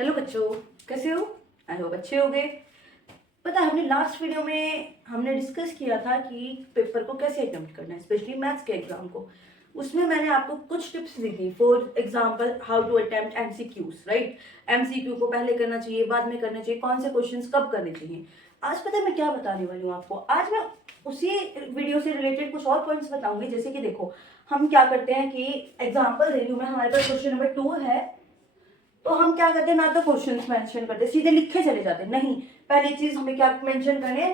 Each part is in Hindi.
हेलो बच्चों, कैसे हो? आई होप अच्छे होगे। पता है, हमने लास्ट वीडियो में हमने डिस्कस किया था कि पेपर को कैसे अटेम्प्ट करना है, स्पेशली मैथ्स के एग्जाम को। उसमें मैंने आपको कुछ टिप्स दी थी। For example, how to attempt MCQs, right? MCQ को पहले करना चाहिए, बाद में करना चाहिए, कौन से क्वेश्चंस कब करने चाहिए। आज पता है मैं क्या बताने वाली हूँ आपको। आज मैं उसी वीडियो से रिलेटेड कुछ और पॉइंट्स बताऊंगी। जैसे कि देखो, हम क्या करते हैं कि एग्जाम्पल दे रही हूँ मैं, हमारे पास क्वेश्चन नंबर 2 है, तो हम क्या करते हैं, ना तो क्वेश्चंस मेंशन करते, सीधे लिखे चले जाते। नहीं, पहली चीज हमें क्या मेंशन करने,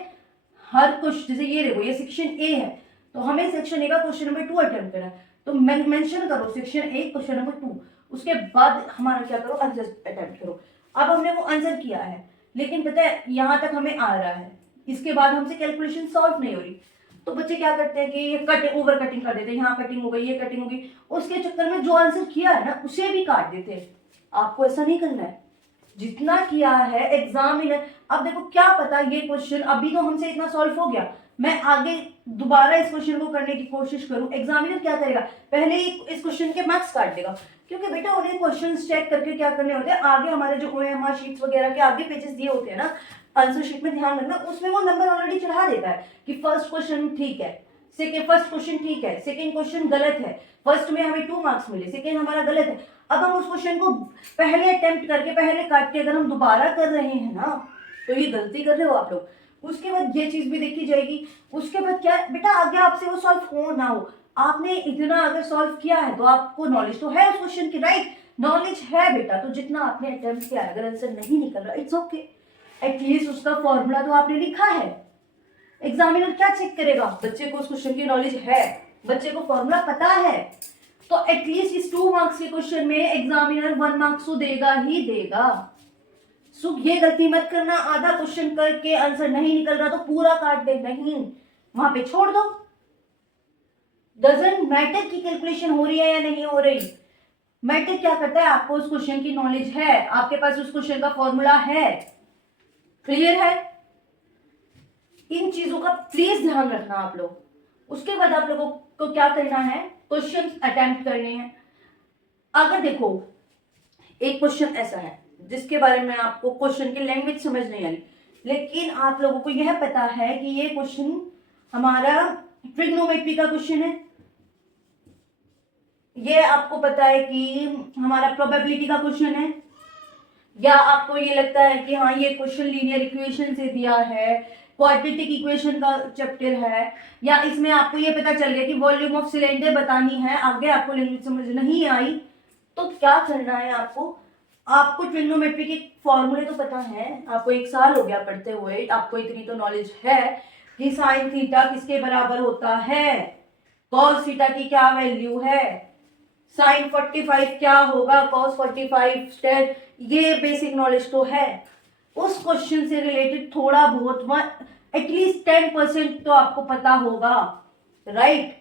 हर क्वेश्चन, जैसे ये देखो, ये सेक्शन ए है, तो हमें सेक्शन ए का क्वेश्चन नंबर 2 अटेम्प्ट करना है, तो मेंशन करो सेक्शन ए क्वेश्चन नंबर 2। उसके बाद हमारा क्या करो, आंसर अटेम्प्ट करो। अब हमने वो आंसर किया है, लेकिन पता है यहां तक हमें आ रहा है, इसके बाद हमसे कैलकुलेशन सॉल्व नहीं हो रही। तो बच्चे क्या करते हैं कि ये कट ओवर कटिंग कर देते हैं, यहाँ कटिंग हो गई, ये कटिंग हो गई, उसके चक्कर में जो आंसर किया है ना उसे भी काट देते हैं। आपको ऐसा नहीं करना है, जितना किया है एग्जामिनर। अब देखो, क्या पता ये क्वेश्चन अभी तो हमसे इतना सॉल्व हो गया, मैं आगे दोबारा इस क्वेश्चन को करने की कोशिश करूं, एग्जामिनर क्या करेगा, पहले ही इस क्वेश्चन के मार्क्स काट देगा। क्योंकि बेटा उन्हें क्वेश्चन चेक करके क्या करने होते हैं, आगे हमारे जो ओएमआर शीट्स वगैरह के आगे पेजेस दिए होते हैं ना, आंसर शीट में ध्यान रखना, उसमें वो नंबर ऑलरेडी चढ़ा देता है कि फर्स्ट क्वेश्चन ठीक है, फर्स्ट क्वेश्चन ठीक है, सेकेंड क्वेश्चन गलत है, फर्स्ट में हमें 2 मार्क्स मिले, सेकेंड हमारा गलत है। अब हम उस क्वेश्चन को पहले अटेम्प्ट करके पहले काट के अगर हम दोबारा कर रहे हैं ना, तो ये गलती कर रहे हो आप लोग। उसके बाद ये चीज भी देखी जाएगी। उसके बाद क्या बेटा, आगे आपसे वो सॉल्व हो ना हो, आपने इतना अगर सॉल्व किया है तो आपको नॉलेज तो है उस क्वेश्चन की, राइट? नॉलेज है बेटा, तो जितना आपने अटेम्प्ट किया है, अगर आंसर नहीं निकल रहा, इट्स ओके, एटलीस्ट उसका फॉर्मूला तो आपने लिखा है। एग्जामिनर क्या चेक करेगा, बच्चे को उस क्वेश्चन की नॉलेज है, बच्चे को फॉर्मूला पता है, तो एटलीस्ट इस 2 मार्क्स के क्वेश्चन में एग्जामिनर 1 मार्क्स तो देगा ही देगा। सो ये गलती मत करना, आधा क्वेश्चन करके आंसर नहीं निकल रहा तो पूरा काट दे, नहीं, वहां पे छोड़ दो। डजंट मैटर की कैलकुलेशन हो रही है या नहीं हो रही, मैटर क्या करता है, आपको उस क्वेश्चन की नॉलेज है, आपके पास उस क्वेश्चन का फॉर्मूला है। क्लियर है? इन चीजों का प्लीज ध्यान रखना आप लोग। उसके बाद आप लोगों को क्या करना है, क्वेश्चन अटेम्प्ट करने हैं। अगर देखो, एक क्वेश्चन ऐसा है जिसके बारे में आपको क्वेश्चन की लैंग्वेज समझ नहीं आई, लेकिन आप लोगों को यह पता है कि ये क्वेश्चन हमारा ट्रिग्नोमेट्री का क्वेश्चन है, ये आपको पता है कि हमारा प्रोबेबिलिटी का क्वेश्चन है, या आपको ये लगता है कि हाँ ये क्वेश्चन लीनियर इक्वेशन से दिया है, क्वाड्रेटिक इक्वेशन का चैप्टर है, या इसमें आपको ये पता चल गया कि वॉल्यूम ऑफ सिलेंडर बतानी है, आगे आपको लैंग्वेज समझ नहीं आई, तो क्या करना है आपको ट्रिग्नोमेट्री के फॉर्मूले तो पता है, आपको 1 साल हो गया पढ़ते हुए, आपको इतनी तो नॉलेज है कि साइन थीटा किसके बराबर होता है, कॉस थीटा की क्या वैल्यू है, साइन 45 क्या होगा, कॉस 45 tan, ये बेसिक नॉलेज तो है। उस क्वेश्चन से रिलेटेड थोड़ा बहुत एटलीस्ट 10% तो आपको पता होगा, राइट?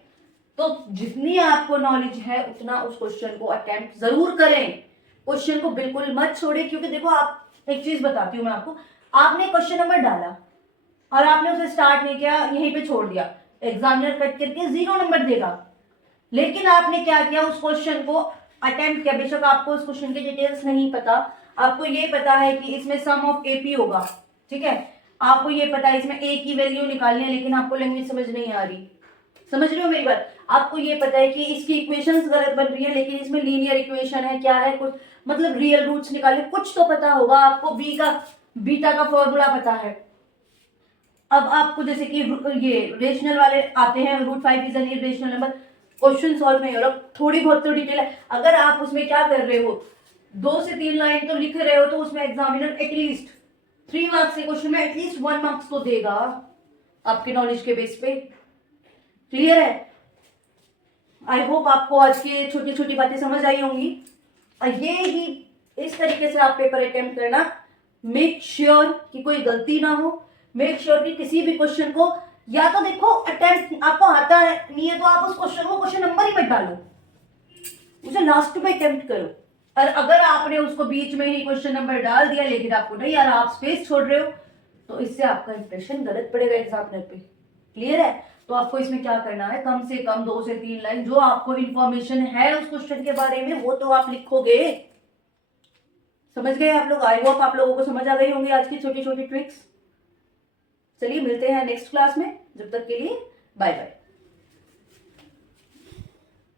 तो जितनी आपको नॉलेज है उतना उस क्वेश्चन को अटेम्प्ट जरूर करें, क्वेश्चन को बिल्कुल मत छोड़े। क्योंकि देखो, आप एक चीज बताती हूँ मैं आपको, आपने क्वेश्चन नंबर डाला और आपने उसे स्टार्ट नहीं किया, यहीं पे छोड़ दिया, एग्जामिनर कट करके 0 नंबर देगा। लेकिन आपने क्या किया, उस क्वेश्चन को अटेम्प्ट किया, बेशक आपको उस क्वेश्चन के डिटेल्स नहीं पता, आपको ये पता है कि इसमें सम ऑफ एपी होगा, ठीक है, आपको ये पता है इसमें ए की वैल्यू निकालनी है, लेकिन आपको लैंग्वेज समझ नहीं आ रही। समझ रहे हो मेरी बात? आपको ये पता है कि इसकी इक्वेशंस गलत बन रही है, लेकिन इसमें लीनियर इक्वेशन है, क्या है, कुछ मतलब रियल रूट्स निकालने, कुछ तो पता होगा आपको, बीटा का फॉर्मूला पता है। अब आपको जैसे कि ये रेशनल वाले आते हैं, √5 is an irrational number, question solve नहीं हो रहा, थोड़ी बहुत तो डिटेल है, अगर आप उसमें क्या कर रहे हो, 2 से 3 लाइन तो लिख रहे हो, तो उसमें एग्जामिनर एटलीस्ट 3 मार्क्स के क्वेश्चन में एटलीस्ट 1 मार्क्स तो देगा आपके नॉलेज के बेस पे। क्लियर है? आई होप आपको आज की छोटी छोटी बातें समझ आई होंगी। ये ही इस तरीके से आप पेपर अटेम्प्ट करना, मेक श्योर कि कोई गलती ना हो, मेक श्योर कि किसी भी क्वेश्चन को, या तो देखो अटेम्प्ट आपको आता है नहीं है तो आप उस क्वेश्चन को क्वेश्चन नंबर ही मत डालो, उसे लास्ट में अटेम्प्ट करो। और अगर आपने उसको बीच में ही क्वेश्चन नंबर डाल दिया, लेकिन आपको नहीं यार, आप स्पेस छोड़ रहे हो, तो इससे आपका इंप्रेशन गलत पड़ेगा एग्जामिनर पे। क्लियर है? तो आपको इसमें क्या करना है, कम से कम 2 से 3 लाइन जो आपको इंफॉर्मेशन है उस क्वेश्चन के बारे में, वो तो आप लिखोगे। समझ गए आप लोग? आई होप आप लोगों को समझ आ गई होंगी आज की छोटी छोटी ट्रिक्स। चलिए मिलते हैं नेक्स्ट क्लास में, जब तक के लिए बाय बाय।